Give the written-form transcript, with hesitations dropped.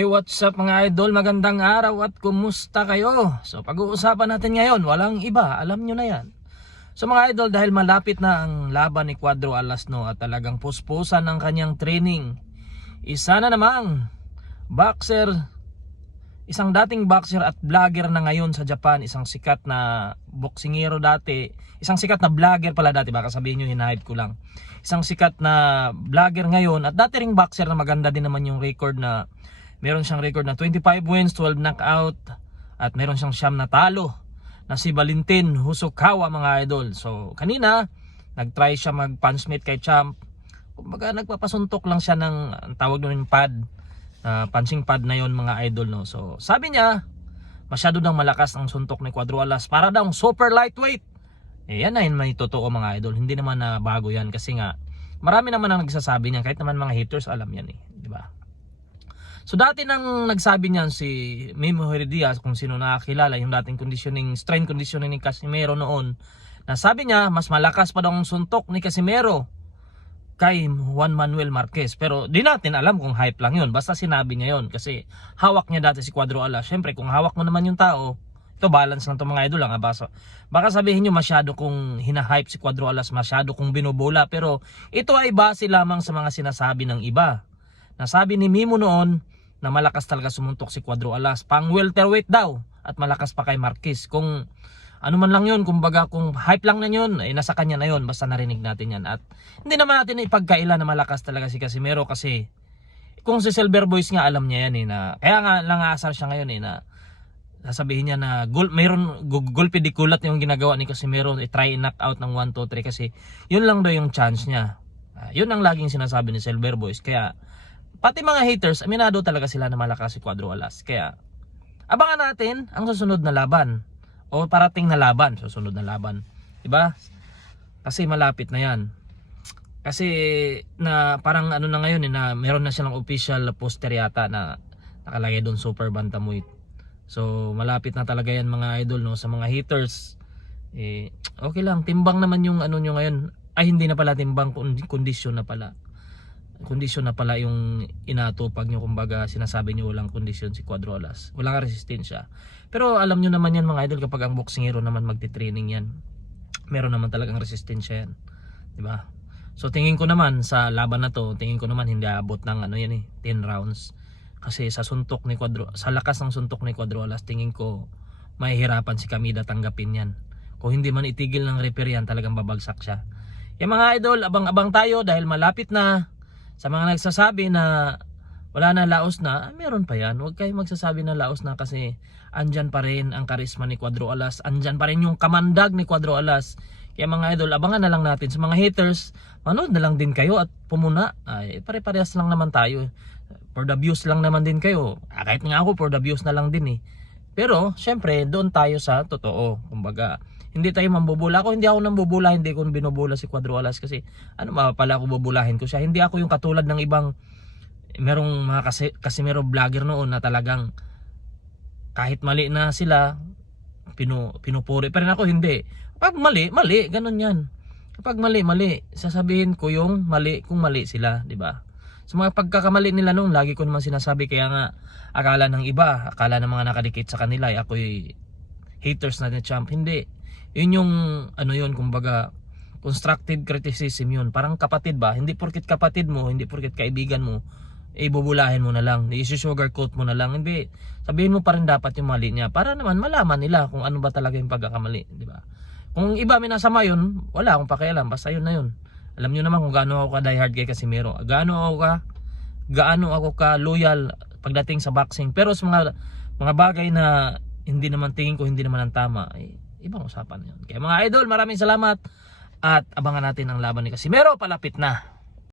Hey, what's up mga idol? Magandang araw at kumusta kayo? So pag-uusapan natin ngayon, walang iba, alam nyo na yan. So mga idol, dahil malapit na ang laban ni Cuadro Alasno at talagang puspusan ng kanyang training, isa na namang boxer, isang dating boxer at vlogger na ngayon sa Japan, isang sikat na boksingero dati, isang sikat na vlogger pala dati, baka sabihin nyo hinahype ko lang. Isang sikat na vlogger ngayon at dati ring boxer na maganda din naman yung record na meron siyang record na 25 wins, 12 knockout at meron siyang siyam na talo na si Valentin Hosokawa mga idol. So kanina nagtry siya mag-punchmate kay Champ. Kumbaga nagpapasuntok lang siya ng tawag doon yung pad, punching pad na yon mga idol, no. So sabi niya masyado daw malakas ang suntok ni Cuadro Alas, para daw super lightweight. Yan na yun, may totoo mga idol. Hindi naman na bago yan kasi nga marami naman ang nagsasabi niyan, kahit naman mga haters alam yan di ba? So dati nang nagsabi niyan si Memo Heredias, kung sino nakakilala, yung dating strength conditioning ni Casimero noon, na sabi niya mas malakas pa daw ang suntok ni Casimero kay Juan Manuel Marquez. Pero di natin alam kung hype lang yun, basta sinabi niya yun kasi hawak niya dati si Cuadro Alas. Syempre kung hawak mo naman yung tao, ito balance lang to mga idol lang. Baka sabihin nyo masyado kung hinahype si Cuadro Alas, masyado kung binubula, pero ito ay base lamang sa mga sinasabi ng iba. Nasabi ni Memo noon na malakas talaga sumuntok si Cuadro Alas, pang welterweight daw, at malakas pa kay Marquez. Kung ano man lang yun, kumbaga kung hype lang na yun, nasa kanya na yun, basta narinig natin yan. At hindi naman natin ipagkaila na malakas talaga si Casimero kasi kung si Silver Boys nga alam niya yan na kaya nga lang asar siya ngayon na sasabihin niya na mayroon gulpi di kulat yung ginagawa ni Casimero, try knock out ng 1, 2, 3 kasi yun lang daw yung chance niya. Yun ang laging sinasabi ni Silver Boys. Kaya pati mga haters, aminado talaga sila na malakas si Cuadro Alas. Kaya abangan natin ang susunod na laban o parating na laban, susunod na laban, diba? Kasi malapit na yan. Kasi na parang ano na ngayon na meron na silang official poster yata na nakalagay doon super bantamweight. So malapit na talaga yan mga idol, no. Sa mga haters okay lang, timbang naman yung ano nyo ngayon. Ay hindi na pala timbang, kondisyon na pala. Kondisyon na pala yung inatupag nyo, kumbaga sinasabi nyo walang kondisyon si Cuadro Alas, walang resistensya. Pero alam nyo naman yan mga idol, kapag ang boksingero naman magti-training yan, meron naman talagang resistensya yan, diba? So tingin ko naman sa laban na to, tingin ko naman hindi abot ng 10 rounds. Kasi sa suntok ni sa lakas ng suntok ni Cuadro Alas, tingin ko mahihirapan si Kamida tanggapin yan. Kung hindi man itigil ng referee yan, talagang babagsak siya. Yung mga idol, abang-abang tayo dahil malapit na. Sa mga nagsasabi na wala na, laos na, meron pa yan. Huwag kayong magsasabi na laos na kasi andyan pa rin ang karisma ni Cuadro Alas, andyan pa rin yung kamandag ni Cuadro Alas. Kaya mga idol, abangan na lang natin. Sa mga haters, manood na lang din kayo at pumuna. Ay, pare-parehas lang naman tayo. For the views lang naman din kayo. Kahit nga ako, for the views na lang din Pero, syempre, doon tayo sa totoo. Kumbaga, hindi tayo mambubula. Ako hindi ako nambubula, hindi ko binubula si Cuadro Alas kasi ano pala ako bubulahin ko siya. Hindi ako yung katulad ng ibang merong mga Casimero vlogger noon na talagang kahit mali na sila pinupuri. Pero ako hindi. Kapag mali, ganun yan. Kapag mali, sasabihin ko yung mali kung mali sila, di ba? Sa mga pagkakamali nila noon, lagi ko naman sinasabi, kaya nga akala ng iba, akala ng mga nakadikit sa kanila, ako'y haters na ni Champ. Hindi. Yun yung yun, kumbaga constructive criticism yun. Parang kapatid ba, hindi porket kapatid mo, hindi porket kaibigan mo, bubulahin mo na lang, i-sugarcoat mo na lang. Hindi, sabihin mo pa rin dapat yung mali niya para naman malaman nila kung ano ba talaga yung pagkakamali, di ba? Kung iba minasama yun, wala akong pakialam, basta yun na yun. Alam nyo naman kung gaano ako ka diehard kay Casimero, gaano ako ka loyal pagdating sa boxing. Pero sa mga bagay na hindi naman tingin ko hindi naman ang tama, ibang usapan yun. Kaya mga idol, maraming salamat at abangan natin ang laban ni Casimero, palapit na.